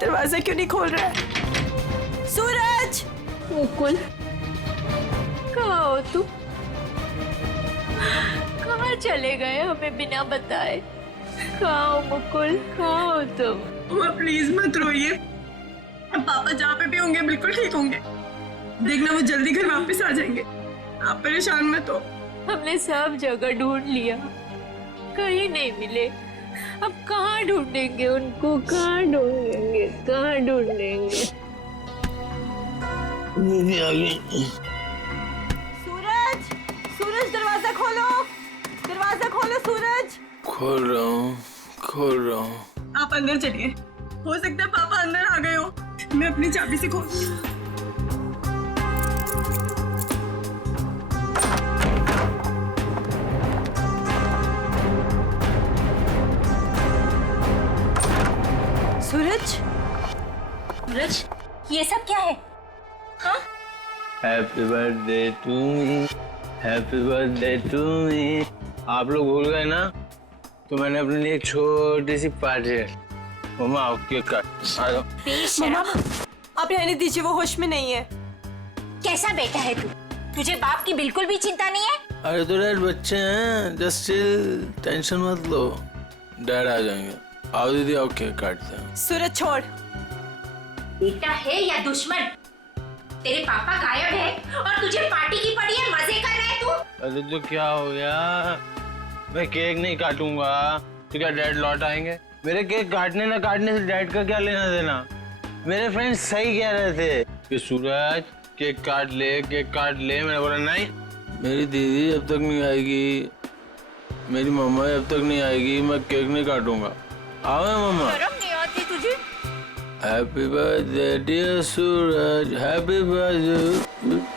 दरवाजा क्यों नहीं खोल रहा है? सूरज! मुकुल, कहाँ हो तुम? कहाँ चले गए हमें बिना बताए? कहाँ हो मुकुल, कहाँ हो तुम? माँ प्लीज मत रोइए, अब पापा जहाँ पे भी होंगे बिल्कुल ठीक होंगे। देखना वो जल्दी घर वापस आ जाएंगे, आप परेशान मत हो। हमने सब जगह ढूंढ लिया, कहीं नहीं मिले। अब कहाँ ढूंढेंगे उनको, कहाँ ढूंढेंगे, कहाँ ढूंढेंगे? सूरज! सूरज दरवाजा खोलो, दरवाजा खोलो सूरज! खोल रहा हूँ। आप अंदर चलिए, हो सकता है पापा अंदर आ गए हो। मैं अपनी चाबी से खोल। सूरज! सूरज, ये सब क्या है? हाँ? Happy birthday to me, happy birthday to me. आप लोग भूल गए ना, तो मैंने अपने लिए एक छोटी सी पार्टी है। मम्मा आओ केक काट। आ जाओ। मम्मा, आप रहने दीजिए, वो होश में नहीं है। कैसा बेटा है तू? तुझे बाप की बिल्कुल भी चिंता नहीं है? अरे तो डैड बच्चे हैं, जस्ट चिल, टेंशन मत लो, डैड आ जाएंगे। आओ दीदी आओ केक काटते हैं। सूरज छोड़। बेटा है या दुश्मन? तेरे पापा गायब है और तुझे पार्टी की पड़ी है, मजे कर रहा है तू? अरे तो क्या हो गया, मैं केक नहीं काटूंगा तो क्या डैड लौट आएंगे? मेरे केक काटने ना काटने से डैड का क्या लेना देना? मेरे फ्रेंड्स सही कह रहे थे कि सूरज केक काट ले, केक काट ले। मैंने बोला नहीं, मेरी दीदी जब तक नहीं आएगी, मेरी मम्मा जब तक नहीं आएगी, मैं केक नहीं काटूंगा। आओ मम्मा। शर्म नहीं आती तुझे? हैप्पी बर्थडे डियर सूरज, हैप्पी बर्थडे।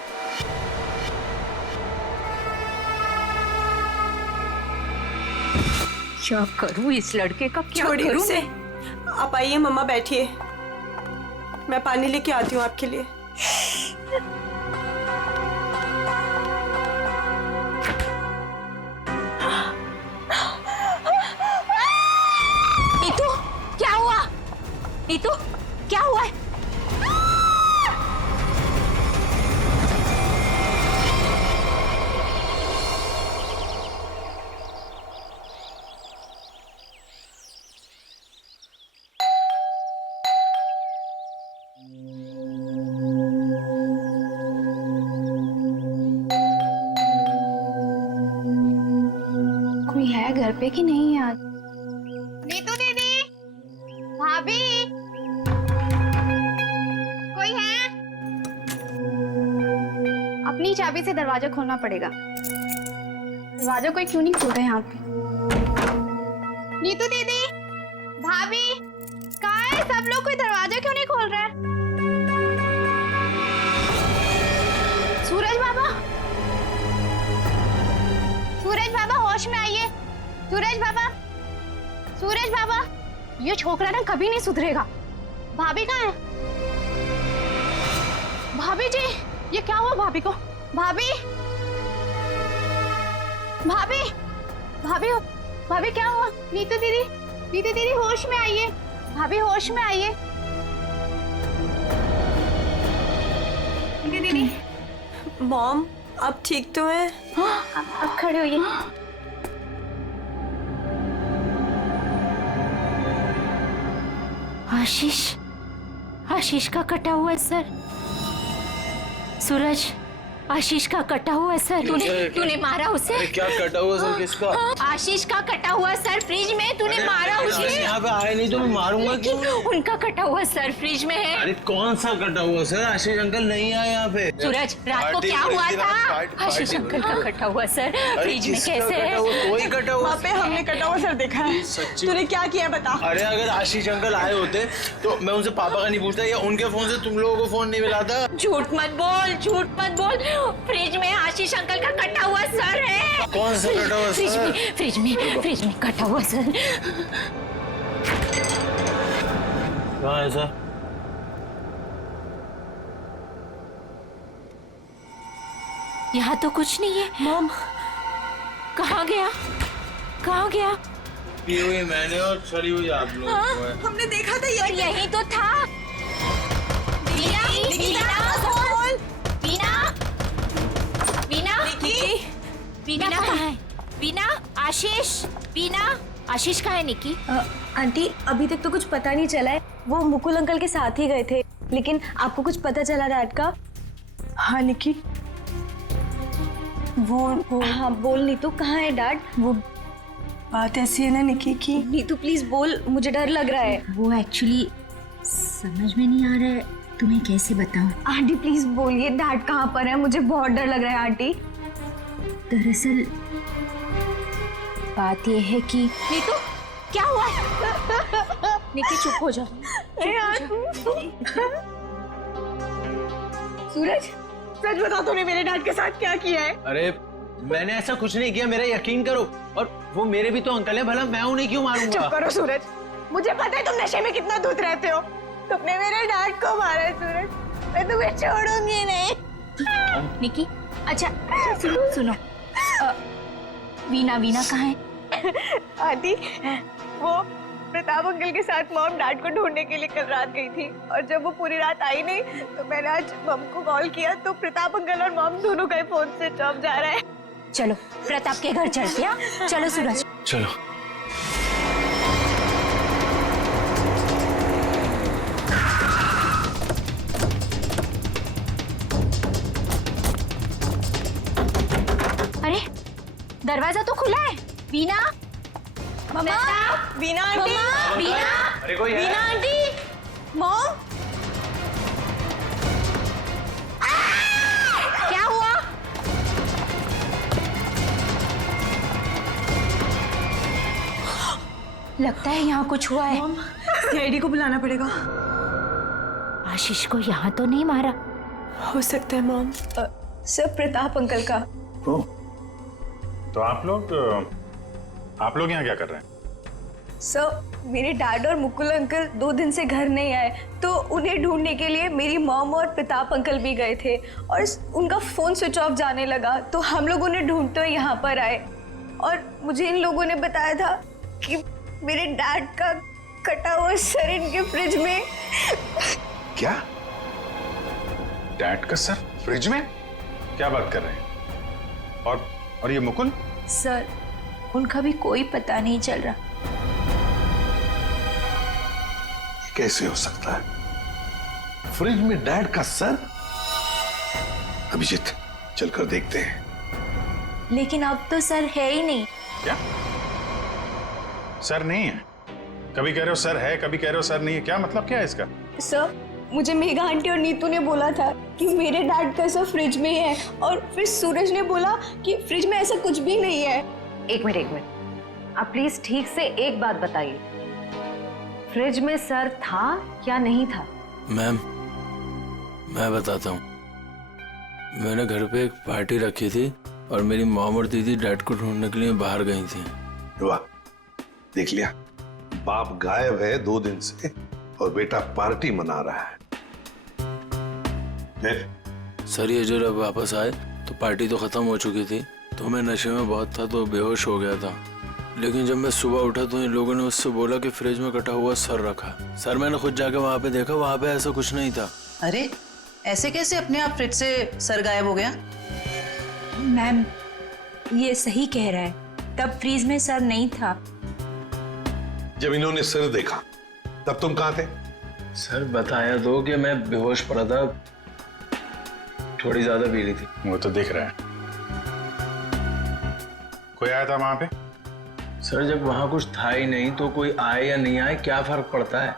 क्या करूं इस लड़के का, क्या छोड़िए करूं उसे। मैं? आप आइए मम्मा, बैठिए, मैं पानी लेके आती हूँ आपके लिए। नीतू, क्या हुआ? नीतू, क्या हुआ है? कोई है घर पे कि नहीं आज? नीतू दीदी, भाभी, कोई है? अपनी चाबी से दरवाजा खोलना पड़ेगा। दरवाजा कोई क्यों नहीं खोल रहा है यहाँ पे? नीतू दीदी, भाभी, कहाँ है सब लोग? कोई दरवाजा क्यों नहीं खोल रहा है? सूरज बाबा, सूरज बाबा होश में आइए। सूरज बाबा, सूरज बाबा, ये छोकरा ना कभी नहीं सुधरेगा। भाभी कहाँ है? भाभी जी, ये क्या हुआ भाभी को? भाभी, भाभी, भाभी, भाभी क्या हुआ? नीतू दीदी, नीतू दीदी होश में आइए। भाभी होश में आइए। नीतू दीदी, मॉम, आप ठीक तो हैं? अब खड़े होइए। आशीष, आशीष का कटा हुआ है सर। सूरज, आशीष का कटा हुआ सर। तूने मारा उसे? अरे क्या कटा हुआ सर किसका? आशीष का कटा हुआ सर फ्रिज में, तूने मारा उसे। यहाँ पे आए नहीं तो मैं मारूंगा क्यों? उनका कटा हुआ सर फ्रिज में है। अरे कौन सा कटा हुआ सर? आशीष अंकल नहीं आए यहाँ पे। सूरज, रात को क्या हुआ था? आशीष अंकल का कटा हुआ सर फ्रिज में कैसे है? कोई कटा हुआ? वहाँ पे हमने कटा हुआ सर देखा है। सच्ची? तूने क्या किया बता? अरे अगर आशीष अंकल आए होते तो मैं उनसे पापा का नहीं पूछता या उनके फोन से तुम लोगों को फोन नहीं मिलाता। झूठ मत बोल, झूठ मत बोल। फ्रिज में आशीष अंकल का कटा हुआ सर है। कौन सा कटा हुआ सर? फ्रिज में कटा हुआ सर। कहाँ है सर? यहाँ तो कुछ नहीं है। मॉम, कहाँ गया? कहाँ गया? पी हुई मैंने और सड़ी हुई आप लोग को है। हमने देखा था और यही तो था। वीना, वीना, वीना, वीना कहाँ है? वीना, आशीष, वीना, आशीष कहाँ है निकी? आंटी अभी तक तो कुछ पता नहीं चला है। वो मुकुल अंकल के साथ ही गए थे, लेकिन आपको कुछ पता चला डैड का? हाँ निकी, वो हाँ बोल नीतू, कहाँ है डैड? वो बात ऐसी है ना निकी की नीतू प्लीज बोल, मुझे डर लग रहा है। वो एक्चुअली समझ में नहीं आ रहा है, तुम्हें कैसे बताऊं। आंटी प्लीज बोलिए डैड कहाँ पर है, मुझे बहुत डर लग रहा है आंटी। दरअसल बात यह है कि नीतू, क्या हुआ? निकी चुप हो जा। सूरज, सच बता तूने मेरे डैड के साथ क्या किया है? अरे मैंने ऐसा कुछ नहीं किया, मेरा यकीन करो। और वो मेरे भी तो अंकल है, भला मैं उन्हें क्यों मारूंगा? चुप करो सूरज, मुझे पता है तुम नशे में कितना धुत रहते हो। तुमने मेरे डैड को मारा है सूरज, मैं तुम्हें छोड़ूंगी नहीं। निकी, अच्छा सुनो, वीना कहाँ है? आंटी, वो प्रताप अंकल के साथ मॉम डैड को ढूंढने के लिए कल रात गई थी, और जब वो पूरी रात आई नहीं तो मैंने आज मॉम को कॉल किया तो प्रताप अंकल और मॉम दोनों का फोन स्विच ऑफ जा रहा है। चलो प्रताप के घर चलते हैं। चलो सूरज। चलो। अरे दरवाजा तो खुला है। वीना, मम्मा, वीना आंटी, वीना, अरे कोई है? वीना आंटी, मॉम, क्या हुआ? लगता है यहाँ कुछ हुआ है। सीआईडी को बुलाना पड़ेगा। आशीष को यहाँ तो नहीं मारा? हो सकता है मॉम। सर प्रताप अंकल का। तो आप लोग यहाँ क्या कर रहे हैं? सर मेरे डैड और मुकुल अंकल 2 दिन से घर नहीं आए, तो उन्हें ढूंढने के लिए मेरी मॉम और प्रताप अंकल भी गए थे, और उनका फोन स्विच ऑफ जाने लगा, तो हम लोग उन्हें ढूंढते हुए यहाँ पर आए। और मुझे इन लोगों ने बताया था कि मेरे डैड का कटा हुआ सर इनके फ्रिज में। क्या? डैड का सर फ्रिज में? क्या बात कर रहे हैं? और ये मुकुल? सर उनका भी कोई पता नहीं चल रहा। कैसे हो सकता है? फ्रिज में डैड का सर? अभिजीत, चलकर देखते हैं। लेकिन अब तो सर है ही नहीं। क्या सर नहीं है? कभी कह रहे हो सर है, कभी कह रहे हो सर नहीं है, क्या मतलब क्या है इसका? सर मुझे मेघा आंटी और नीतू ने बोला था कि मेरे डैड का सर फ्रिज में है, और फिर सूरज ने बोला कि फ्रिज में ऐसा कुछ भी नहीं है। एक मिनट, आप प्लीज ठीक से एक बात बताइए, फ्रिज में सर था या नहीं था? मैम, मैं बताता हूँ। मैंने घर पे एक पार्टी रखी थी और मेरी मॉम और दीदी डैड को ढूंढने के लिए बाहर गई थी। वाह, देख लिया, बाप गायब है 2 दिन से और बेटा पार्टी मना रहा है। सर ये जब वापस आए तो पार्टी तो खत्म हो चुकी थी, तो मैं नशे में बहुत था तो बेहोश हो गया था। लेकिन जब मैं सुबह उठा तो इन लोगों ने मुझसे बोला कि फ्रिज में कटा हुआ सर रखा। सर मैंने खुद जाके वहाँ पे देखा, वहाँ पे ऐसा कुछ नहीं था। अरे ऐसे कैसे अपने आप फ्रिज से सर गायब हो गया? मैम ये सही कह रहा है, तब फ्रीज में सर नहीं था। जब इन्होंने सर देखा तब तुम कहाँ थे? सर बताया तो कि मैं बेहोश पड़ा था, थोड़ी ज्यादा पी ली थी। वो तो दिख रहा है। कोई आया था वहां पे? सर जब वहाँ कुछ था ही नहीं तो कोई आए या नहीं आए क्या फर्क पड़ता है?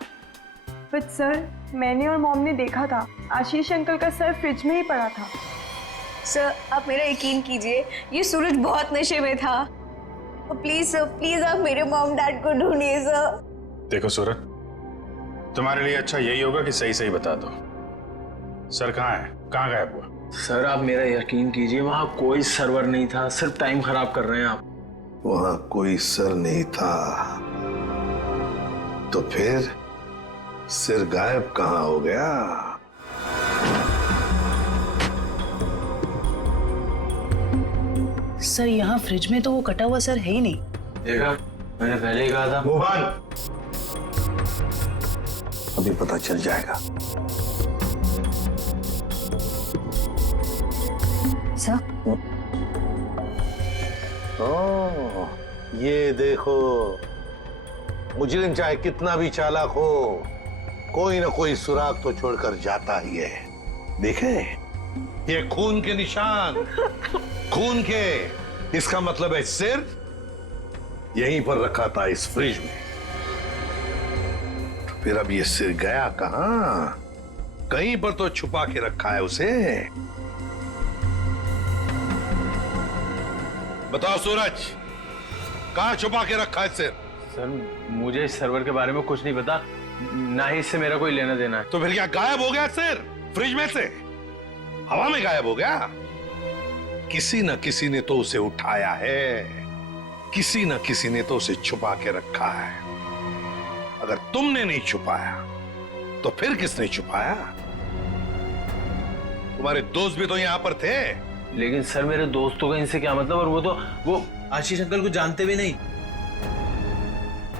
बट सर, मैंने और मॉम ने देखा था आशीष अंकल का सर फ्रिज में ही पड़ा था। सर आप मेरा यकीन कीजिए, ये सूरज बहुत नशे में था। प्लीज सर, प्लीज आप मेरे मॉम डैड को ढूंढिए सर। देखो सूरज, तुम्हारे लिए अच्छा यही होगा कि सही सही बता दो, सर कहाँ है, कहाँ गायब हुआ? सर आप मेरा यकीन कीजिए, वहाँ कोई सर्वर नहीं था, सिर्फ टाइम खराब कर रहे हैं आप। वहां कोई सर नहीं था तो फिर सिर गायब कहाँ हो गया? सर यहाँ फ्रिज में तो वो कटा हुआ सर है ही नहीं। देखा, मैंने पहले ही कहा था। मोहन, अभी पता चल जाएगा। सर ओह, ये देखो, मुजरिम चाहे कितना भी चालाक हो, कोई ना कोई सुराग तो छोड़कर जाता ही है। देखे, ये खून के निशान, खून के। इसका मतलब है सिर यहीं पर रखा था इस फ्रिज में। तो फिर अब ये सिर गया कहां? कहीं पर तो छुपा के रखा है उसे। बताओ सूरज, कहां छुपा के रखा है सिर? सर मुझे इस सर्वर के बारे में कुछ नहीं पता, ना ही इससे मेरा कोई लेना देना है। तो फिर क्या गायब हो गया सिर फ्रिज में से? हवा में गायब हो गया? किसी न किसी ने तो उसे उठाया है, किसी न किसी ने तो उसे छुपा के रखा है। अगर तुमने नहीं छुपाया तो फिर किसने छुपाया? तुम्हारे दोस्त भी तो यहां पर थे। लेकिन सर मेरे दोस्तों का इनसे क्या मतलब? और वो आशीष अंकल को जानते भी नहीं,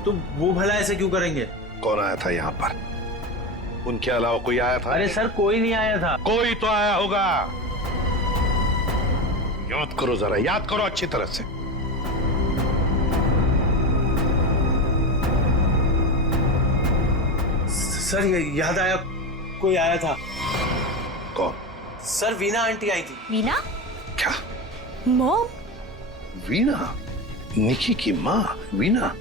तो वो भला ऐसे क्यों करेंगे? कौन आया था यहाँ पर? उनके अलावा कोई आया था? अरे सर कोई नहीं आया था। कोई तो आया होगा। याद करो जरा, याद करो अच्छी तरह से। सर याद आया, कोई आया था। कौन? सर वीना आंटी आई थी। वीना? क्या? मॉम? वीना? निकी की माँ वीना?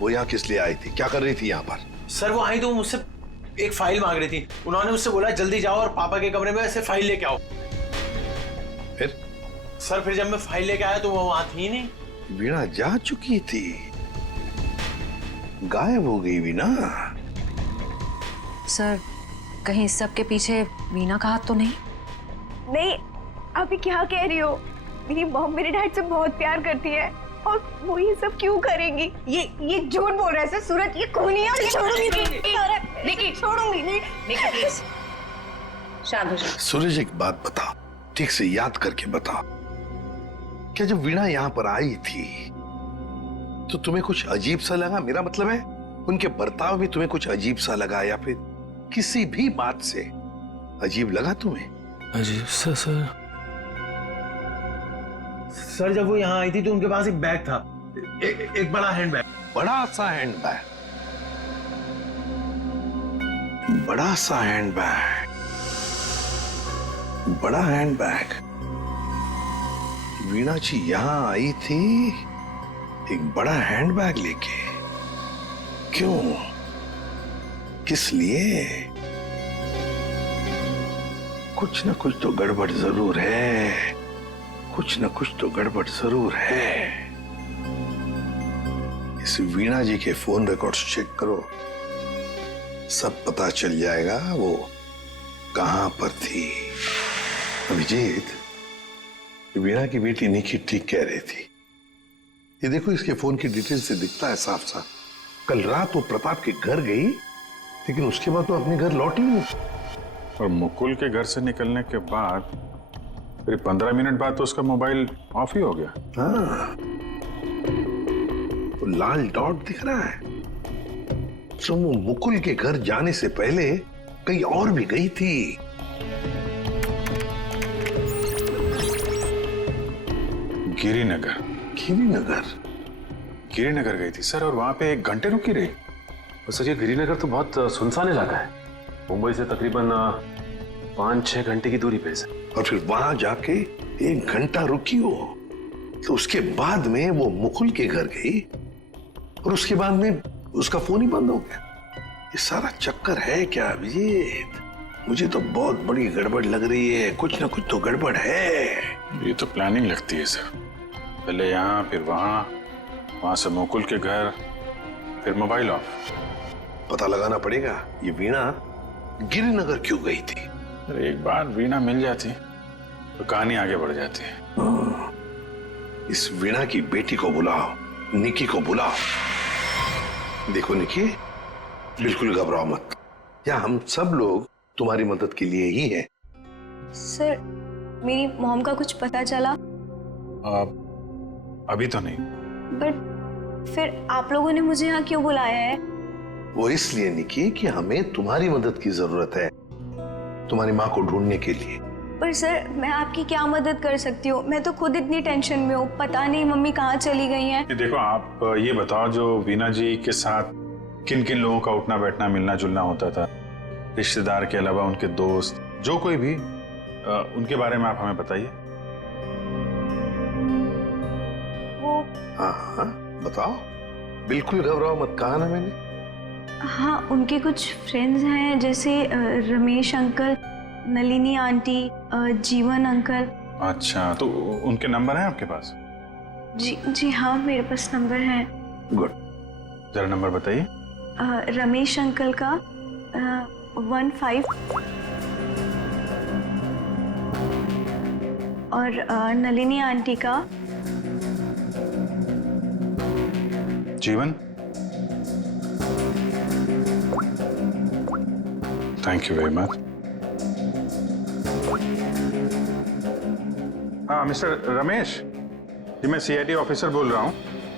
वो यहाँ किस लिए आई थी? क्या कर रही थी यहाँ पर? सर वो आई तो मुझसे एक फाइल मांग रही थी। उन्होंने मुझसे बोला जल्दी जाओ और पापा के कमरे में से फाइल लेके आओ। फिर? सर फिर जब मैं फाइल लेके आया तो वो वहां थी नहीं। वीणा जा चुकी थी, गायब हो गई वीणा। सर कहीं इस सब के पीछे वीना का हाथ तो नहीं? नहीं, आप ये क्या कह रही हो? मेरी मॉम मेरे डैड से बहुत प्यार करती है और वो ये सब क्यों करेंगी? ये झूठ बोल रहा है सर। सूरज ये खूनी है और ये छोड़ूंगी नहीं, छोड़ूंगी नहीं। शांत हो जाओ। सूरज एक बात बताओ, ठीक से याद करके बताओ, क्या जब वीणा यहाँ पर आई थी तो तुम्हें कुछ अजीब सा लगा? मेरा मतलब है उनके बर्ताव में तुम्हें कुछ अजीब सा लगा, या फिर किसी भी बात से अजीब लगा तुम्हें? अजीब सा सर जब वो यहाँ आई थी तो उनके पास एक बैग था, एक बड़ा हैंड बैग। बड़ा सा हैंड बैग? बड़ा सा हैंड बैग? बड़ा हैंड बैग? वीणा जी यहाँ आई थी एक बड़ा हैंड बैग लेके? क्यों? किस लिए? कुछ ना कुछ तो गड़बड़ जरूर है, कुछ ना कुछ तो गड़बड़ जरूर है। इस वीणा जी के फोन रिकॉर्ड्स चेक करो, सब पता चल जाएगा वो कहां पर थी। अभिजीत, वीणा की बेटी निकी ठीक कह रही थी। ये देखो, इसके फोन की डिटेल से दिखता है साफ साफ, कल रात वो प्रताप के घर गई, लेकिन उसके बाद वो अपने घर लौटी नहीं। और मुकुल के घर से निकलने के बाद फिर 15 मिनट बाद तो उसका मोबाइल ऑफ ही हो गया। हाँ, वो लाल डॉट दिख रहा है, तो वो मुकुल के घर जाने से पहले कहीं और भी गई थी। गिरिनगर। गिरिनगर? गिरिनगर गई थी सर, और वहां पे 1 घंटे रुकी रही। और सर ये गिरिनगर तो बहुत सुनसान इलाका है, मुंबई से तकरीबन 5-6 घंटे की दूरी पे है। और फिर वहां जाके 1 घंटा रुकी हो, तो उसके बाद में वो मुकुल के घर गई और उसके बाद में उसका फोन ही बंद हो गया। ये सारा चक्कर है क्या अभिजीत? मुझे तो बहुत बड़ी गड़बड़ लग रही है, कुछ ना कुछ तो गड़बड़ है। ये तो प्लानिंग लगती है सर, पहले यहाँ फिर वहां से मुकुल के घर, फिर मोबाइल ऑफ। पता लगाना पड़ेगा ये वीणा गिरिनगर क्यों गई थी। अरे एक बार वीणा मिल जाती तो कहानी आगे बढ़ जाती है। इस वीणा की बेटी को बुलाओ, निकी को बुलाओ। देखो निकी, बिल्कुल घबराओ मत, या हम सब लोग तुम्हारी मदद के लिए ही हैं। सर, मेरी मॉम का कुछ पता चला? अभी तो नहीं। बट फिर आप लोगों ने मुझे यहाँ क्यों बुलाया है? वो इसलिए निकी कि हमें तुम्हारी मदद की जरूरत है, तुम्हारी माँ को ढूंढने के लिए। पर सर मैं आपकी क्या मदद कर सकती हूँ? मैं तो खुद इतनी टेंशन में हूँ, पता नहीं मम्मी कहाँ चली गई हैं। देखो आप ये बताओ, जो वीना जी के साथ किन किन लोगों का उठना बैठना मिलना जुलना होता था, रिश्तेदार के अलावा उनके दोस्त, जो कोई भी, उनके बारे में आप हमें बताइए। वो हाँ हाँ बताओ, बिल्कुल घबराओ मत, कहा ना मैंने। हाँ, उनके कुछ फ्रेंड्स हैं, जैसे रमेश अंकल, नलिनी आंटी, जीवन अंकल। अच्छा, तो उनके नंबर हैं आपके पास? जी हाँ, मेरे पास नंबर है। गुड, जरा नंबर बताइए। रमेश अंकल का 15 और नलिनी आंटी का जीवन। Thank you very much. हाँ मिस्टर रमेश, जी मैं सीआईडी ऑफिसर बोल रहा हूँ।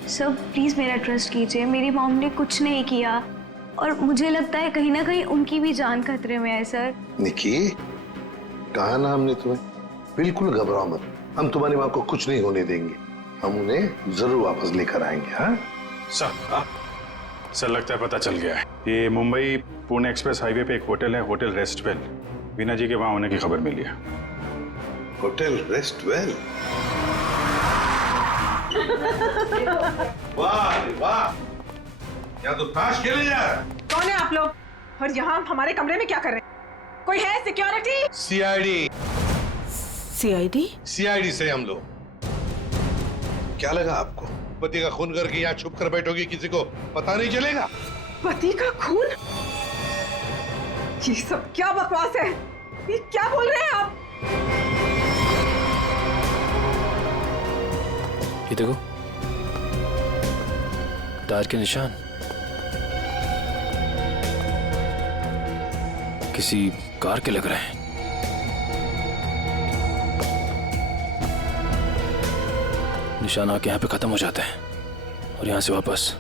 सर प्लीज मेरा ट्रस्ट कीजिए, मेरी मॉम ने कुछ नहीं किया और मुझे लगता है कहीं ना कहीं उनकी भी जान खतरे में है। सर निकी, कहा ना हमने तुम्हें, बिल्कुल घबराओ मत, हम तुम्हारी माँ को कुछ नहीं होने देंगे, हम उन्हें जरूर वापस लेकर आएंगे। हाँ सर लगता है पता चल गया है। ये मुंबई पुणे एक्सप्रेस हाईवे पे एक होटल है, होटल रेस्टवेल। वीना जी के वहां होने की खबर मिली है। होटल रेस्टवेल? वाह वाह, क्या तो ताश खेले जा रहा है। कौन है आप लोग और यहाँ हमारे कमरे में क्या कर रहे हैं? कोई है सिक्योरिटी? सीआईडी। सीआईडी? सीआईडी से हम लोग। क्या लगा आपको, पति का खून करके यहाँ छुप कर बैठोगे, किसी को पता नहीं चलेगा? पति का खून? ये सब क्या बकवास है? ये क्या बोल रहे हैं आप? ये देखो, टायर के निशान किसी कार के लग रहे हैं। निशान आके यहाँ पे खत्म हो जाते हैं और यहाँ से वापस।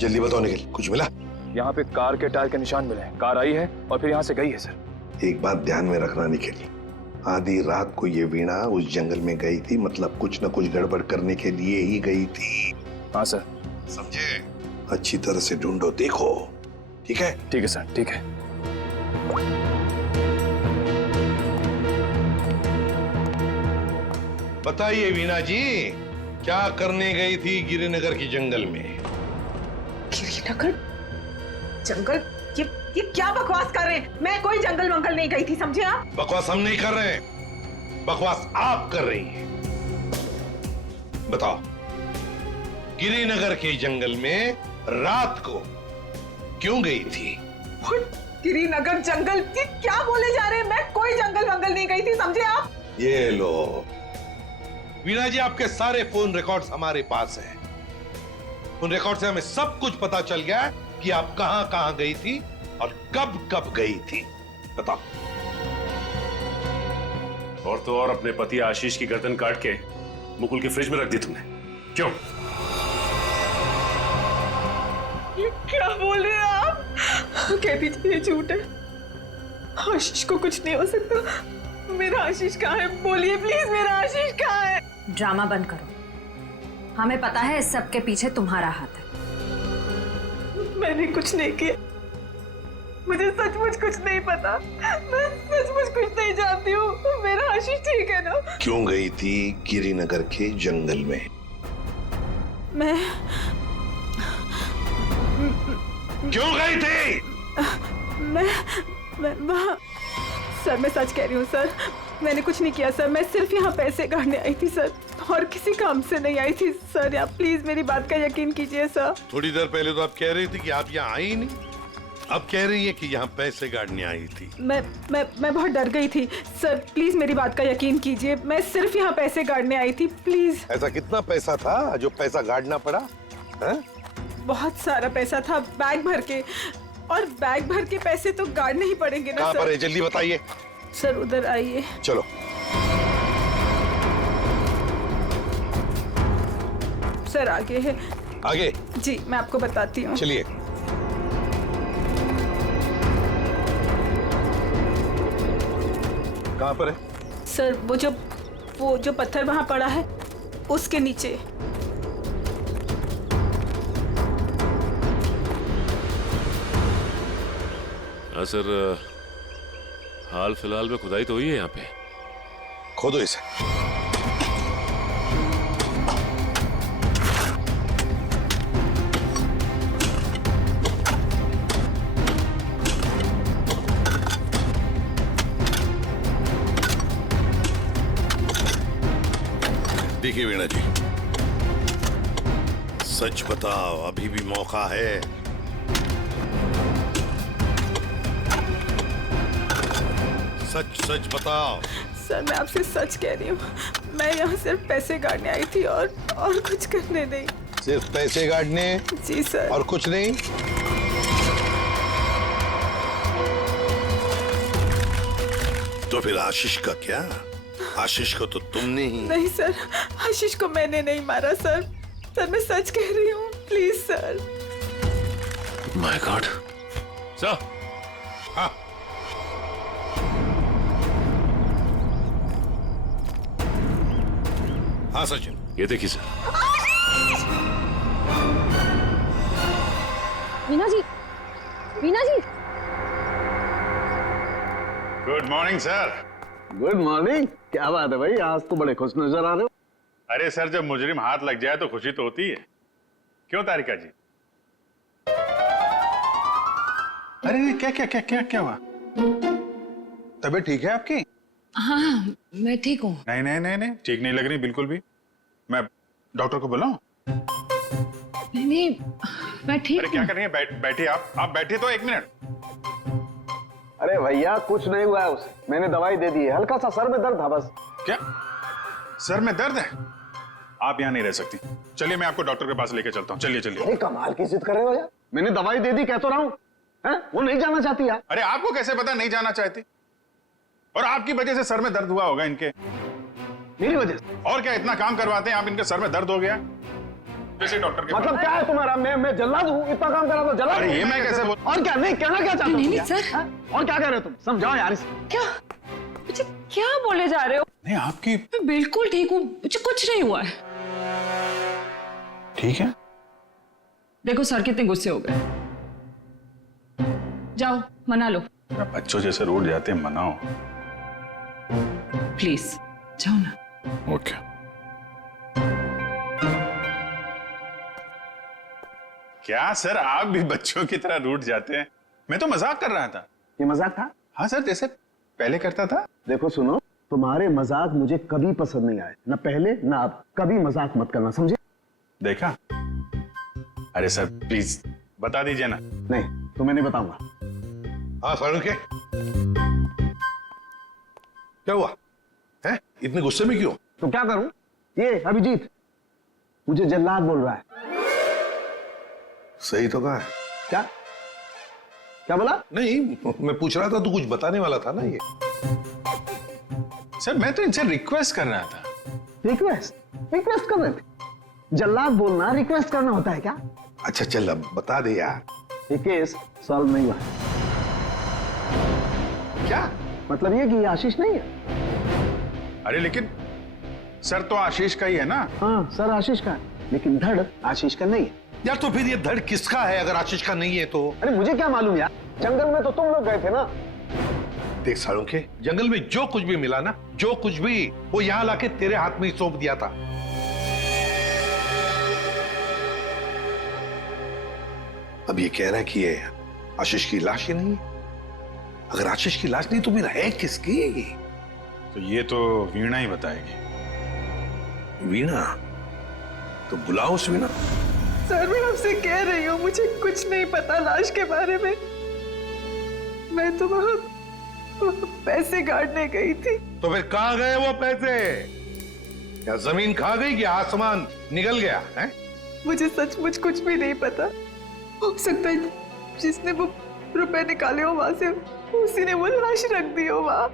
जल्दी बताओ निखिल, कुछ मिला? यहाँ पे कार के टायर के निशान मिले हैं, कार आई है और फिर यहाँ से गई है सर। एक बात ध्यान में रखना निखिल, आधी रात को ये वीणा उस जंगल में गई थी, मतलब कुछ न कुछ गड़बड़ करने के लिए ही गई थी। हाँ सर। समझे? अच्छी तरह से ढूंढो, देखो। ठीक है? ठीक है सर, ठीक है। बताइए वीणा जी, क्या करने गई थी गिरिनगर की जंगल में? गिरिनगर जंगल? ये क्या बकवास कर रहे हैं? मैं कोई जंगल वंगल नहीं गई थी, समझे आप? बकवास हम नहीं कर रहे हैं, बकवास आप कर रही हैं। बताओ, गिरिनगर के जंगल में रात को क्यों गई थी? गिरिनगर जंगल? ये क्या बोले जा रहे हैं? मैं कोई जंगल वंगल नहीं गई थी, समझे आप? ये लो वीणा जी, आपके सारे फोन रिकॉर्ड्स हमारे पास हैं। उन रिकॉर्ड से हमें सब कुछ पता चल गया है कि आप कहां कहां गई थी और कब कब गई थी। बताओ। और तो और अपने पति आशीष की गर्दन काट के मुकुल की फ्रिज में रख दी तुमने, क्यों? ये क्या बोल रहे हैं आप? कह दीजिए ये झूठ है, आशीष को कुछ नहीं हो सकता। मेरा आशीष कहाँ है? बोलिए प्लीज, मेरा आशीष कहाँ है? ड्रामा बंद करो, हमें पता है इस सब के पीछे तुम्हारा हाथ है। मैंने कुछ नहीं किया, मुझे सचमुच कुछ नहीं पता, मैं सचमुच कुछ नहीं जानती हूँ। मेरा आशीष ठीक है ना? क्यों गई थी गिरिनगर के जंगल में? मैं क्यों गई थी? मैं वहाँ, सर मैं सच कह रही हूँ सर, मैंने कुछ नहीं किया सर, मैं सिर्फ यहाँ पैसे काटने आई थी सर, और किसी काम से नहीं आई थी सर। आप प्लीज मेरी बात का यकीन कीजिए सर। थोड़ी देर पहले तो आप कह रही थी कि आप यहाँ आई ही नहीं, अब कह रही है कि यहाँ पैसे काटने आई थी। मैं बहुत डर गई थी सर, प्लीज मेरी बात का यकीन कीजिए, मैं सिर्फ यहाँ पैसे काटने आई थी, प्लीज। ऐसा कितना पैसा था जो पैसा गाड़ना पड़ा? है? बहुत सारा पैसा था, बैग भर के, और बैग भर के पैसे तो गाड़ने ही पड़ेंगे ना कहाँ सर। पर है? जल्दी बताइए। सर उधर आइए। चलो। सर आगे है। आगे? जी मैं आपको बताती हूँ। चलिए। कहाँ पर है? सर वो जो पत्थर वहाँ पड़ा है उसके नीचे। हाँ सर, हाल फिलहाल में खुदाई तो हुई है यहाँ पे। खोदो इसे। देखिए वीणा जी, सच बताओ, अभी भी मौका है। सच सच बताओ। सर मैं आपसे सच कह रही हूँ, मैं यहाँ सिर्फ पैसे काटने आई थी और कुछ करने नहीं। सिर्फ पैसे काटने? जी सर। और कुछ नहीं? तो फिर आशीष का क्या? आशीष को तो तुमने ही। नहीं सर, आशीष को मैंने नहीं मारा सर। सर मैं सच कह रही हूँ, please sir. My god. Sir. हाँ। हाँ सचिन। ये देखिए sir. Veena ji, Veena ji. Good morning sir. Good morning. क्या बात है भाई, आज तो बड़े खुश नजर आ रहे हो। अरे सर, जब मुजरिम हाथ लग जाए तो खुशी तो होती है, क्यों तारिका जी? अरे क्या क्या क्या क्या क्या हुआ? तबीयत ठीक है आपकी? हाँ मैं ठीक हूँ। नहीं नहीं नहीं नहीं, ठीक नहीं लग रही बिल्कुल भी। मैं डॉक्टर को बुलाऊं? नहीं मैं ठीक अरे क्या कर रही हैं? बैठिए आप बैठिए तो 1 मिनट। अरे भैया कुछ नहीं हुआ है उसे, मैंने दवाई दे दी है, हल्का सा सर में दर्द था बस। क्या सर में दर्द है? आप यहाँ नहीं रह सकती, चलिए मैं आपको डॉक्टर के पास लेके चलता हूँ। चलिए चलिए। अरे कमाल की जिद कर रहे हो यार, मैंने दवाई दे दी, कह तो रहा हूँ। वो नहीं जाना चाहती यार। अरे आपको कैसे पता नहीं जाना चाहती? और आपकी वजह से सर में दर्द हुआ होगा इनके। मेरी वजह से? और क्या, इतना काम करवाते हैं आप, इनके सर में दर्द हो गया। जैसे डॉक्टर के मतलब क्या है तुम्हारा? मैं जल्लाद हूँ? इतना काम करा तो जल्लाद? अरे ये मैं कैसे बोल? और क्या? नहीं कहना क्या चाहते हो? नहीं सर। और क्या कह रहे हो तुम? समझाओ यार इसे। क्या मुझे क्या बोले जा रहे हो? नहीं आपकी। मैं बिल्कुल ठीक हूँ, मुझे कुछ नहीं हुआ है। ठीक है। देखो सर कितने गुस्से हो गए। जाओ मना लो। बच्चों जैसे रोड जाते हैं, मनाओ प्लीज, जाओ ना। ओके। क्या सर, आप भी बच्चों की तरह रूठ जाते हैं? मैं तो मजाक कर रहा था। ये मजाक था? हाँ सर, जैसे पहले करता था। देखो सुनो, तुम्हारे मजाक मुझे कभी पसंद नहीं आए, ना पहले ना अब। कभी मजाक मत करना, समझे? देखा? अरे सर प्लीज बता दीजिए ना। नहीं तो मैं नहीं बताऊंगा। हाँ फारूक, क्या हुआ है? इतने गुस्से में क्यों? तो क्या करूं? ये अभिजीत मुझे जल्लाद बोल रहा है। सही तो कहा है। क्या क्या बोला? नहीं, मैं पूछ रहा था, तू कुछ बताने वाला था ना। ये सर मैं तो इनसे रिक्वेस्ट कर रहा था। रिक्वेस्ट कर रहे थे? जल्लाद बोलना रिक्वेस्ट करना होता है क्या? अच्छा चल अब बता दे यार। ये केस सॉल्व नहीं हुआ। क्या मतलब ये कि ये आशीष नहीं है। अरे लेकिन सर तो आशीष का ही है ना। हाँ सर आशीष का है, लेकिन धड़ आशीष का नहीं है। यार तो फिर ये धड़ किसका है अगर आशीष का नहीं है तो? अरे मुझे क्या मालूम यार, जंगल में तो तुम लोग गए थे ना। देख साळुंखे, जंगल में जो कुछ भी मिला ना, जो कुछ भी, वो यहाँ लाके तेरे हाथ में ही सौंप दिया था। अब ये कह रहा है कि ये आशीष की लाश ही नहीं है। अगर आशीष की लाश नहीं तो फिर है किसकी? तो ये तो वीणा ही बताएगी। वीणा? तो बुलाओ उस वीणा। सर मैं आपसे कह रही हूँ, मुझे कुछ नहीं पता लाश के बारे में। मैं तो वहाँ पैसे काटने गई थी। तो फिर कहाँ गए वो पैसे? क्या जमीन खा गई कि आसमान निगल गया है? मुझे सचमुच कुछ भी नहीं पता। हो सकता है जिसने वो रुपए निकाले हो वहां से, उसी ने वो लाश रख दी हो वहां।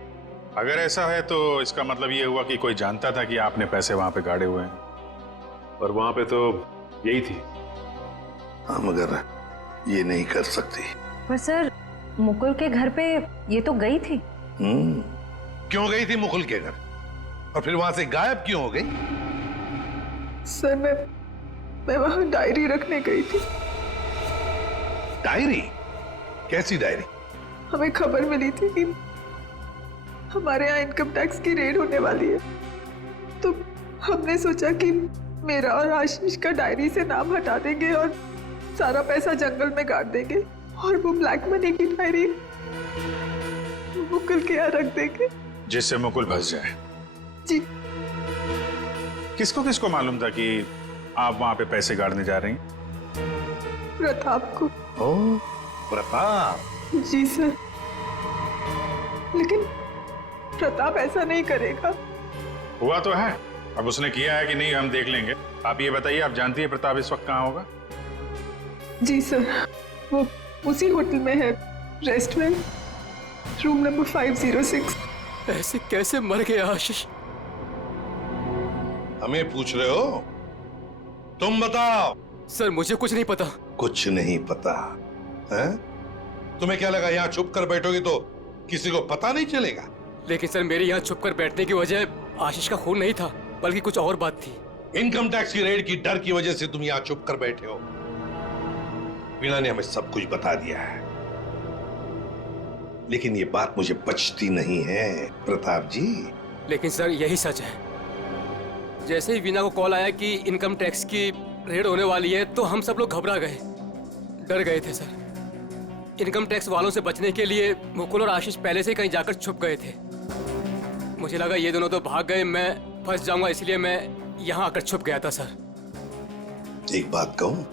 अगर ऐसा है तो इसका मतलब ये हुआ कि कोई जानता था कि आपने पैसे वहां पे गाड़े हुए हैं। और वहां पे तो यही थी। हाँ, मगर ये नहीं कर सकती। पर सर मुकुल के घर पे ये तो गई थी। क्यों गई थी मुकुल के घर, और फिर वहां से गायब क्यों हो गई? सर मैं वहां डायरी रखने गई थी। डायरी? कैसी डायरी? हमें खबर मिली थी कि हमारे यहाँ इनकम टैक्स की रेड होने वाली है, तो हमने सोचा कि मेरा और आशीष का डायरी से नाम हटा देंगे और सारा पैसा जंगल में गाड़ देंगे, और वो ब्लैक मनी की डायरी मुकुल के यहाँ रख देंगे, जिससे मुकुल फंस जाए। जी। किसको किसको मालूम था कि आप वहां पे पैसे गाड़ने जा रही हैं? प्रताप को। ओह, प्रताप। जी सर, लेकिन प्रताप ऐसा नहीं करेगा। हुआ तो है, अब उसने किया है कि नहीं हम देख लेंगे। आप ये बताइए, आप जानती है प्रताप इस वक्त कहाँ होगा? जी सर, वो उसी होटल में है, रेस्टोरेंट, रूम नंबर 506। ऐसे कैसे मर गया आशीष? हमें पूछ रहे हो? तुम बताओ। सर मुझे कुछ नहीं पता। कुछ नहीं पता है? तुम्हें क्या लगा यहाँ छुप कर बैठोगी तो किसी को पता नहीं चलेगा? लेकिन सर मेरे यहाँ छुप कर बैठने की वजह आशीष का खून नहीं था, बल्कि कुछ और बात थी। इनकम टैक्स की रेड की डर की वजह से तुम यहाँ छुप कर बैठे हो। वीणा ने हमें सब कुछ बता दिया है, लेकिन ये बात मुझे पचती नहीं है प्रताप जी। लेकिन सर यही सच है। जैसे ही वीणा को कॉल आया कि इनकम टैक्स की रेड होने वाली है, तो हम सब लोग घबरा गए, डर गए थे सर। इनकम टैक्स वालों से बचने के लिए मुकुल और आशीष पहले से कहीं जाकर छुप गए थे। मुझे लगा ये दोनों तो भाग गए, मैं फंस जाऊंगा, इसलिए मैं यहाँ आकर छुप गया था सर। एक बात कहूं,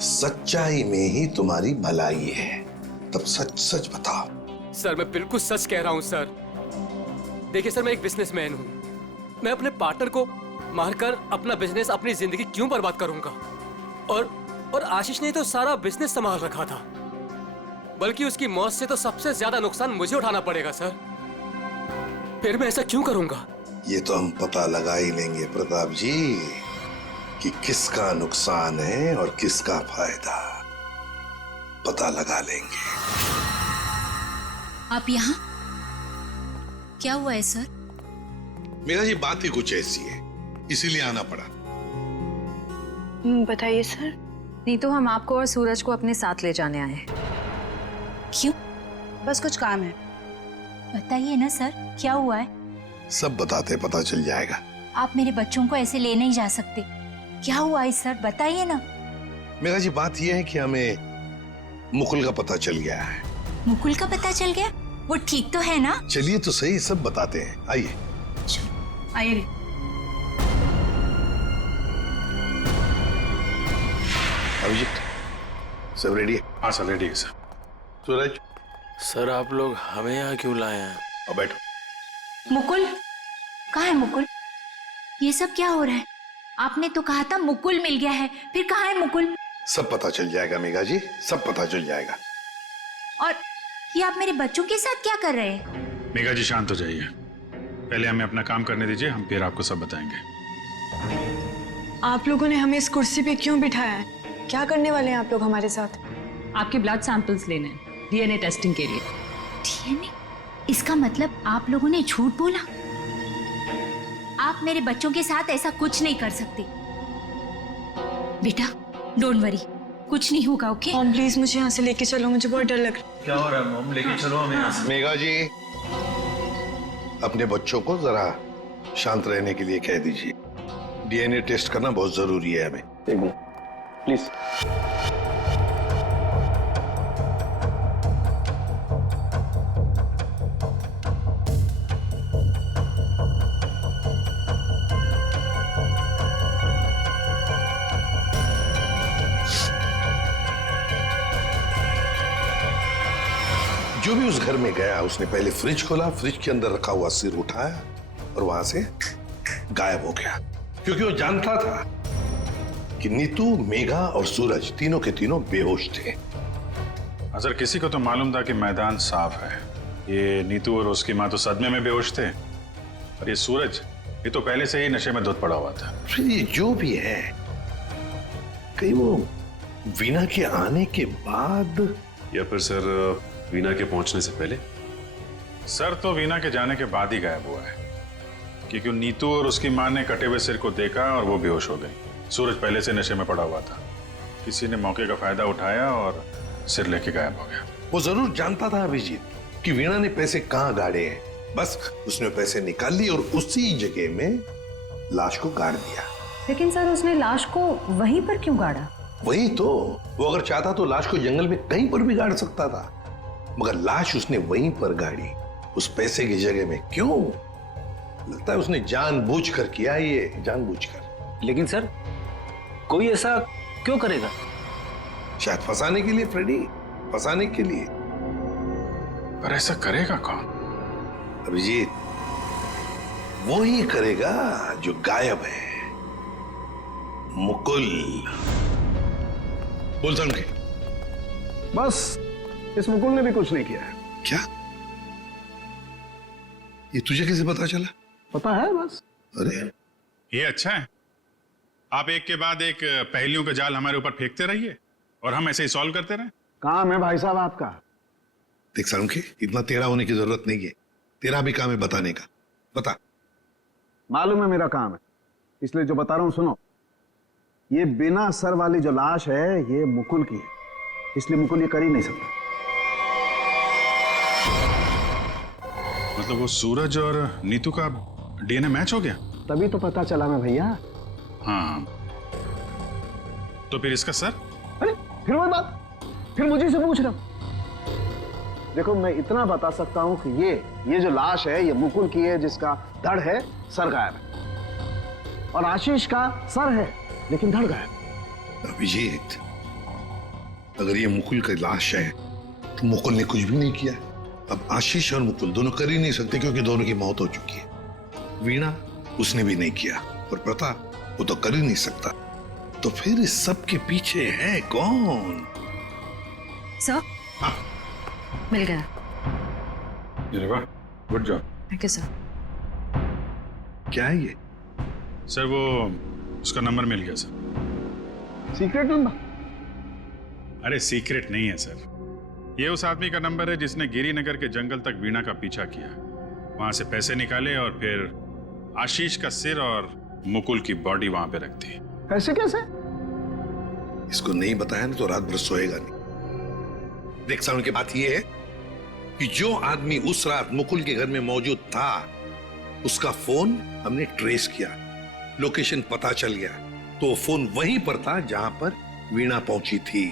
सच्चाई में ही तुम्हारी भलाई है, तब सच सच बताओ। सर मैं बिल्कुल सच कह रहा हूँ सर। देखिए सर, मैं एक बिजनेसमैन हूँ। मैं अपने पार्टनर को मारकर अपना बिजनेस, अपनी जिंदगी क्यों बर्बाद करूंगा? और आशीष ने तो सारा बिजनेस संभाल रखा था, बल्कि उसकी मौत से तो सबसे ज्यादा नुकसान मुझे उठाना पड़ेगा सर। फिर मैं ऐसा क्यों करूंगा? ये तो हम पता लगा ही लेंगे प्रताप जी कि किसका नुकसान है और किसका फायदा, पता लगा लेंगे। आप यहाँ? क्या हुआ है सर? मेरा जी बात ही कुछ ऐसी है, इसीलिए आना पड़ा। बताइए सर। नहीं तो हम आपको और सूरज को अपने साथ ले जाने आए हैं। क्यों? बस कुछ काम है। बताइए ना सर, क्या हुआ है? सब बताते पता चल जाएगा। आप मेरे बच्चों को ऐसे ले नहीं जा सकते। क्या हुआ है सर, बताइए ना। मेरा जी बात यह है कि हमें मुकुल का पता चल गया है। मुकुल का पता चल गया? वो ठीक तो है ना? चलिए तो सही, सब बताते हैं, आइए। आइए। अभिजीत, सब रेडी है? हाँ सर, रेडी है सर। सूरज। सर आप लोग हमें यहाँ क्यों लाए हैं? अब बैठो। मुकुल कहाँ है? मुकुल, ये सब क्या हो रहा है? आपने तो कहा था मुकुल मिल गया है, फिर कहाँ है मुकुल? सब पता चल जाएगा मेघा जी, सब पता चल जाएगा। और ये आप मेरे बच्चों के साथ क्या कर रहे हैं? मेघा जी शांत हो जाइए, पहले हमें अपना काम करने दीजिए, हम फिर आपको सब बताएंगे। आप लोगों ने हमें इस कुर्सी पे क्यों बिठाया है? क्या करने वाले हैं आप लोग हमारे साथ? आपके ब्लड सैंपल्स लेने हैं डीएनए टेस्टिंग के लिए। डीएनए? इसका मतलब आप लोगों ने झूठ बोला? आप मेरे बच्चों के साथ ऐसा कुछ नहीं कर सकते। बेटा डोंट वरी, कुछ नहीं होगा, ओके? मॉम प्लीज मुझे यहाँ से लेके चलो, मुझे बहुत डर लग रहा है। क्या हो रहा है मॉम? लेके चलो हमें यहाँ से। मेघा जी, अपने बच्चों को जरा शांत रहने के लिए कह दीजिए। डीएनए टेस्ट करना बहुत जरूरी है हमें। एक मिनट प्लीज। जो भी उस घर में गया उसने पहले फ्रिज खोला, फ्रिज के अंदर रखा हुआ सिर उठाया और वहां से गायब हो गया, क्योंकि वो जानता था कि नीतू, मेघा और सूरज तीनों के तीनों बेहोश थे। अगर किसी को तो मालूम था कि मैदान साफ है, ये नीतू और उसकी माँ तो सदमे में बेहोश थे, और ये सूरज, ये तो पहले से ही नशे में धुत पड़ा हुआ था। फिर ये जो भी है, कहीं वो वीना के आने के बाद, या फिर सर वीना के पहुंचने से पहले? सर तो वीना के जाने के बाद ही गायब हुआ है, क्योंकि नीतू और उसकी माँ ने कटे हुए सिर को देखा और वो बेहोश हो गई। सूरज पहले से नशे में पड़ा हुआ था, किसी ने मौके का फायदा उठाया और सिर लेके गायब हो गया। वो जरूर जानता था अभिजीत कि वीणा ने पैसे कहाँ गाड़े हैं, बस उसने पैसे निकाल लिए और उसी जगह में लाश को गाड़ दिया। लेकिन सर उसने लाश को वहीं पर क्यों गाड़ा? वही तो, वो अगर चाहता तो लाश को जंगल में कहीं पर भी गाड़ सकता था, मगर लाश उसने वहीं पर गाड़ी, उस पैसे की जगह में। क्यों? लगता है उसने जानबूझकर किया, ये जानबूझकर। लेकिन सर कोई ऐसा क्यों करेगा? शायद फंसाने के लिए फ्रेडी, फंसाने के लिए। पर ऐसा करेगा कौन? अभिजीत, वो ही करेगा जो गायब है, मुकुल। बोल समझे? बस इस मुकुल ने भी कुछ नहीं किया है। क्या? ये तुझे कैसे पता चला? पता है बस। अरे ये अच्छा है, आप एक के बाद एक पहेलियों का जाल हमारे ऊपर फेंकते रहिए और हम ऐसे ही सॉल्व करते रहे। काम है भाई साहब आपका। देख सालुंखे, इतना टेढ़ा होने की जरूरत नहीं है, तेरा भी काम है बताने का। बता। मालूम है मेरा काम है, इसलिए जो बता रहा हूं सुनो। ये बिना सर वाली जो लाश है ये मुकुल की है, इसलिए मुकुल ये कर ही नहीं सकता। मतलब वो सूरज और नीतू का डीएनए मैच हो गया? तभी तो पता चला ना भैया। हाँ, तो फिर इसका सर? अरे फिर वही बात, फिर मुझे से पूछ रहा। देखो मैं इतना बता सकता हूं कि ये जो लाश है ये मुकुल की है, जिसका धड़ है, सर गायब है। और आशीष का सर है लेकिन धड़ गायब। अभिजीत, अगर ये मुकुल की लाश है तो मुकुल ने कुछ भी नहीं किया। अब आशीष और मुकुल दोनों कर ही नहीं सकते, क्योंकि दोनों की मौत हो चुकी है। वीणा, उसने भी नहीं किया, और प्रताप, वो तो कर ही नहीं सकता। तो फिर इस सब के पीछे है कौन? सर, मिल गया। अरे वाह, good job. Thank you sir. क्या है ये? सर वो उसका नंबर मिल गया सर। Secret number? अरे सीक्रेट नहीं है सर, ये उस आदमी का नंबर है जिसने गिरिनगर के जंगल तक वीणा का पीछा किया, वहां से पैसे निकाले और फिर आशीष का सिर और मुकुल की बॉडी वहां पे रख दी। ऐसे कैसे? इसको नहीं बताया ना तो रात भर सोएगा नहीं। देख साउंड की बात ये है कि जो आदमी उस रात मुकुल के घर में मौजूद था, उसका फोन हमने ट्रेस किया, लोकेशन पता चल गया, तो वो फोन वहीं पर था जहां पर वीणा पहुंची थी।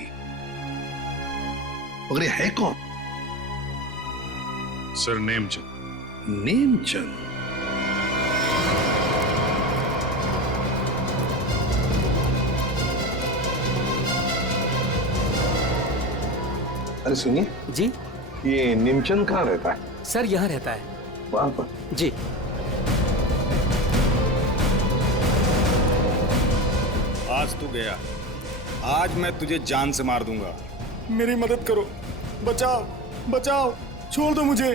मगर ये है कौन? सर नेमचंद। नेमचंद? अरे सुनिए जी, ये नेमचंद कहाँ रहता है? सर यहाँ रहता है। वहां पर? जी। आज तू गया, आज मैं तुझे जान से मार दूंगा। मेरी मदद करो, बचाओ बचाओ, छोड़ दो मुझे।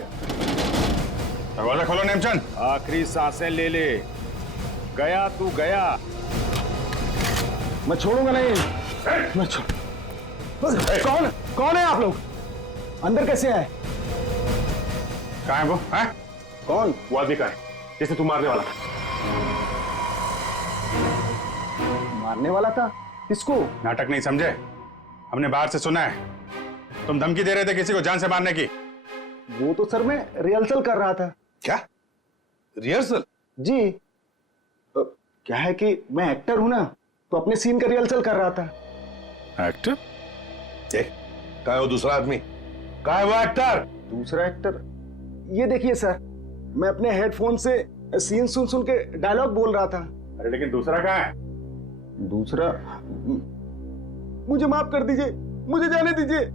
दरवाजा खोलो नेमचंद। आखिरी सांसें ले ले, गया तू गया। मैं छोड़ूंगा नहीं। मैं कौन है आप लोग? अंदर कैसे आए? कहाँ है वो? है? कौन? वो आदमी का है जिसे तू मारने वाला था। मारने वाला था? किसको? नाटक नहीं समझे, हमने बाहर से सुना है तुम धमकी दे रहे थे किसी को जान से मारने की। वो तो सर मैं रिहर्सल कर रहा था। क्या रिहर्सल? जी, क्या है कि मैं एक्टर हूं ना, तो अपने सीन का रिहर्सल कर रहा था। एक्टर? कहाँ है वो दूसरा आदमी? कहाँ है वो एक्टर? दूसरा एक्टर? ये देखिए सर, मैं अपने हेडफोन से सीन सुन सुन के डायलॉग बोल रहा था। अरे लेकिन दूसरा कहाँ है? दूसरा? मुझे माफ कर दीजिए, मुझे जाने दीजिए,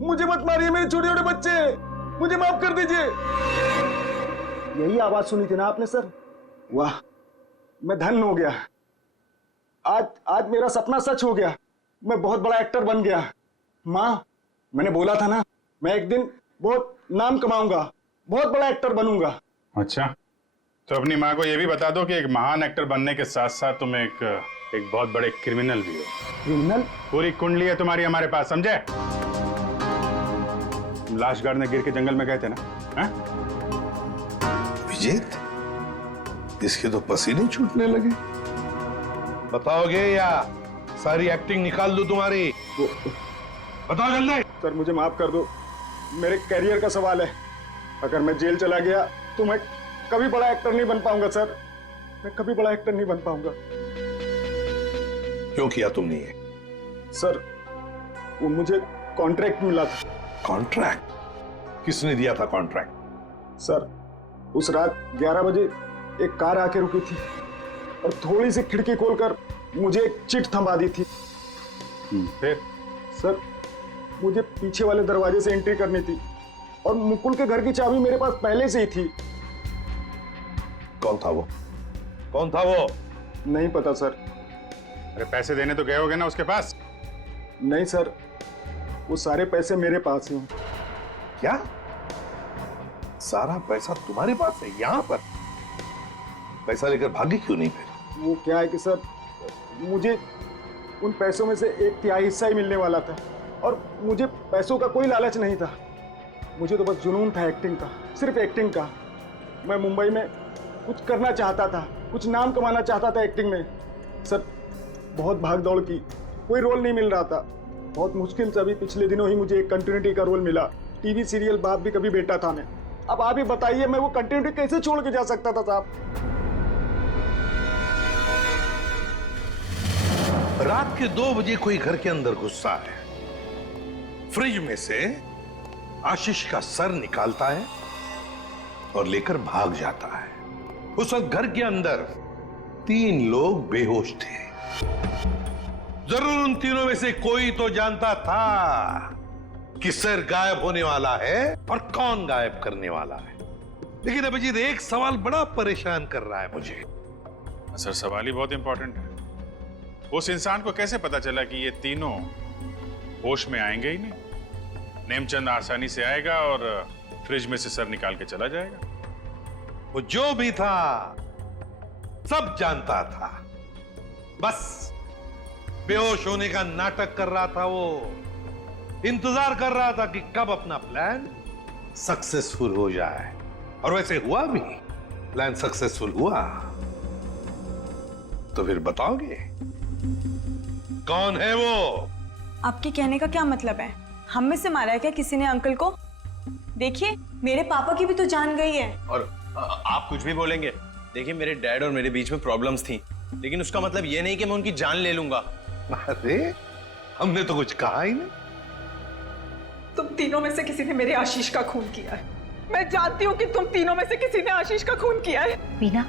मुझे मत मारिए, मेरे छोटे छोटे बच्चे हैं, मुझे माफ कर दीजिए। यही आवाज सुनी थी ना आपने सर? वाह, मैं धन्य हो गया। आज मेरा सपना सच हो गया, मैं बहुत बड़ा एक्टर बन गया। माँ, मैंने बोला था ना, मैं एक दिन बहुत नाम कमाऊंगा, बहुत बड़ा एक्टर बनूंगा। अच्छा, तो अपनी माँ को ये भी बता दो कि एक महान एक्टर बनने के साथ साथ तुम एक बहुत बड़े क्रिमिनल भी हो। क्रिमिनल? पूरी कुंडली है तुम्हारी हमारे पास, समझे? तुम लाश गाड़ने गिर के जंगल में गए थे ना? विजेत, इसके तो पसीने छूटने लगे। बताओगे या सारी एक्टिंग निकाल दूं तुम्हारी? बताओ जल्दी। सर मुझे माफ कर दो, मेरे करियर का सवाल है। अगर मैं जेल चला गया तो मैं कभी बड़ा एक्टर नहीं बन पाऊंगा सर, मैं कभी बड़ा एक्टर नहीं बन पाऊंगा। क्यों किया तुमने ये? सर वो मुझे कॉन्ट्रैक्ट मिला था। कॉन्ट्रैक्ट? किसने दिया था कॉन्ट्रैक्ट? सर उस रात 11 बजे एक कार आके रुकी थी और थोड़ी सी खिड़की खोलकर मुझे एक चिट थमा दी थी। फिर? सर मुझे पीछे वाले दरवाजे से एंट्री करनी थी और मुकुल के घर की चाबी मेरे पास पहले से ही थी। कौन था वो? कौन था वो? नहीं पता सर। अरे पैसे देने तो गए होगे ना उसके पास? नहीं सर, वो सारे पैसे मेरे पास ही हैं। क्या? सारा पैसा तुम्हारे पास है यहाँ पर? पैसा लेकर भागी क्यों नहीं फिर? वो क्या है कि सर मुझे उन पैसों में से 1/3 हिस्सा ही मिलने वाला था और मुझे पैसों का कोई लालच नहीं था। मुझे तो बस जुनून था एक्टिंग का, सिर्फ एक्टिंग का। मैं मुंबई में कुछ करना चाहता था, कुछ नाम कमाना चाहता था एक्टिंग में। सर बहुत भाग दौड़ की, कोई रोल नहीं मिल रहा था। बहुत मुश्किल से अभी पिछले दिनों ही मुझे एक कंटिन्यूटी का रोल मिला। टीवी सीरियल बाप भी कभी बेटा था में। अब आप ही बताइए मैं वो कंटिन्यूटी कैसे छोड़ के जा सकता था साहब? रात के 2 बजे कोई घर के अंदर घुसता है, फ्रिज में से आशीष का सर निकालता है और लेकर भाग जाता है। उस वक्त घर के अंदर 3 लोग बेहोश थे। जरूर उन तीनों में से कोई तो जानता था कि सर गायब होने वाला है और कौन गायब करने वाला है। लेकिन अभिजीत एक सवाल बड़ा परेशान कर रहा है मुझे। सर सवाल ही बहुत इंपॉर्टेंट है। उस इंसान को कैसे पता चला कि ये तीनों होश में आएंगे ही नहीं? नेमचंद आसानी से आएगा और फ्रिज में से सर निकाल के चला जाएगा। वो जो भी था सब जानता था, बस बेहोश होने का नाटक कर रहा था। वो इंतजार कर रहा था कि कब अपना प्लान सक्सेसफुल हो जाए, और वैसे हुआ भी। प्लान सक्सेसफुल हुआ। तो फिर बताओगे कौन है वो? आपके कहने का क्या मतलब है? हम में से मारा है क्या किसी ने अंकल को? देखिए मेरे पापा की भी तो जान गई है। और आप कुछ भी बोलेंगे। देखिए मेरे डैड और मेरे बीच में प्रॉब्लम्स थी, लेकिन उसका मतलब ये नहीं कि मैं उनकी जान ले लूंगा। अरे हमने तो कुछ कहा ही नहीं। तुम तीनों में से किसी ने मेरे आशीष का खून किया है। मैं जानती हूँ कि तुम तीनों में से किसी ने आशीष का खून किया है। वीना,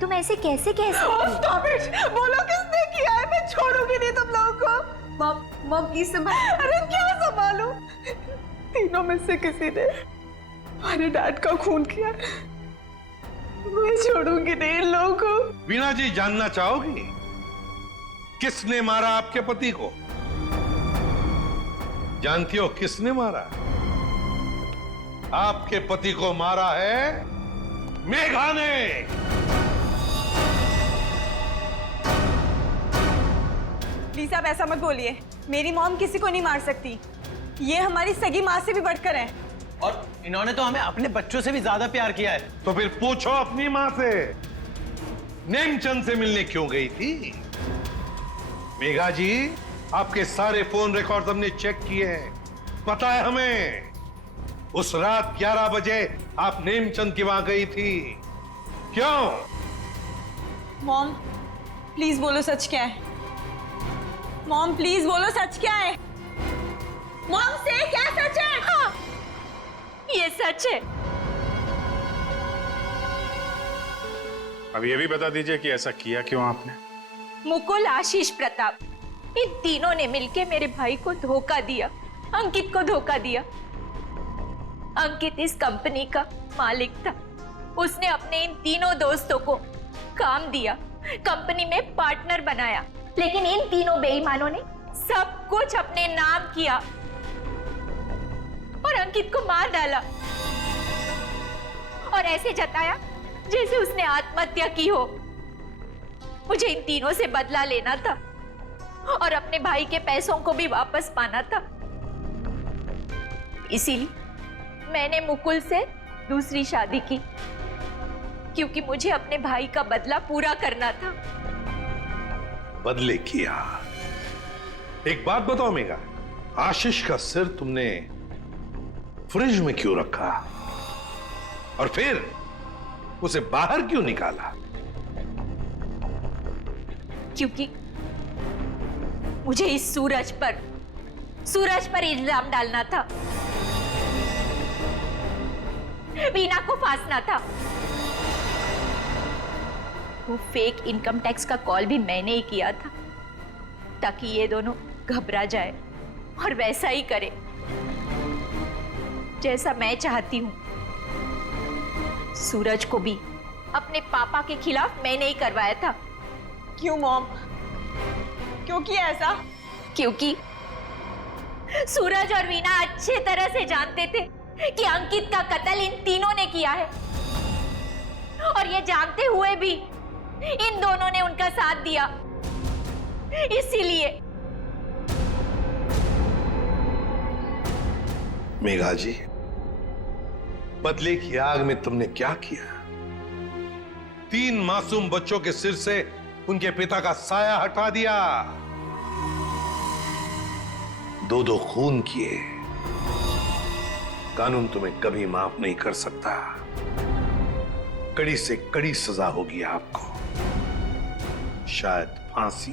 तुम ऐसे कैसे कह सकती हो? बोलो किसने किया है? मैं छोड़ूंगी नहीं तुम लोगों को। मॉम प्लीज संभाल। अरे क्या संभालूं? तीनों में से किसी ने हमारे डैड का खून किया। मैं छोड़ूंगी नहीं इन लोगों को। वीणा जी, जानना चाहोगी किसने मारा आपके पति को? जानती हो किसने मारा? आपके पति को मारा है मेघा ने। प्लीज आप ऐसा मत बोलिए। मेरी मॉम किसी को नहीं मार सकती। ये हमारी सगी माँ से भी बढ़कर है। और इन्होंने तो हमें अपने बच्चों से भी ज्यादा प्यार किया है। तो फिर पूछो अपनी माँ से, नेमचंद से मिलने क्यों गई थी? मेघा जी, आपके सारे फोन रिकॉर्ड हमने चेक किए हैं। पता है हमें उस रात 11 बजे आप नेमचंद की वहां गई थी। क्यों? मॉम प्लीज बोलो सच क्या है? मॉम प्लीज बोलो सच क्या है? मॉम से क्या सच है? हाँ, ये सच है। अब ये भी बता दीजिए कि ऐसा किया क्यों आपने? मुकुल, आशीष, प्रताप, इन तीनों ने मिलके मेरे भाई को धोखा दिया, अंकित को धोखा दिया। अंकित इस कंपनी का मालिक था। उसने अपने इन तीनों दोस्तों को काम दिया, कंपनी में पार्टनर बनाया, लेकिन इन तीनों बेईमानों ने सब कुछ अपने नाम किया और अंकित को मार डाला और ऐसे जताया जैसे उसने आत्महत्या की हो। मुझे इन तीनों से बदला लेना था और अपने भाई के पैसों को भी वापस पाना था। इसीलिए मैंने मुकुल से दूसरी शादी की, क्योंकि मुझे अपने भाई का बदला पूरा करना था। बदले किया। एक बात बताओ मेघा, आशीष का सिर तुमने फ्रिज में क्यों रखा और फिर उसे बाहर क्यों निकाला? क्योंकि मुझे इस सूरज पर इल्जाम डालना था, वीना को फांसना था। वो फेक इनकम टैक्स का कॉल भी मैंने ही किया था ताकि ये दोनों घबरा जाए और वैसा ही करे जैसा मैं चाहती हूं। सूरज को भी अपने पापा के खिलाफ मैंने ही करवाया था। क्यों मॉम? क्यों किया ऐसा? क्योंकि सूरज और वीना अच्छे तरह से जानते थे कि अंकित का कत्ल इन तीनों ने किया है, और ये जानते हुए भी इन दोनों ने उनका साथ दिया। इसीलिए मेघा जी, बदले की आग में तुमने क्या किया? 3 मासूम बच्चों के सिर से उनके पिता का साया हटा दिया, 2 खून किए। कानून तुम्हें कभी माफ नहीं कर सकता। कड़ी से कड़ी सजा होगी आपको, शायद फांसी।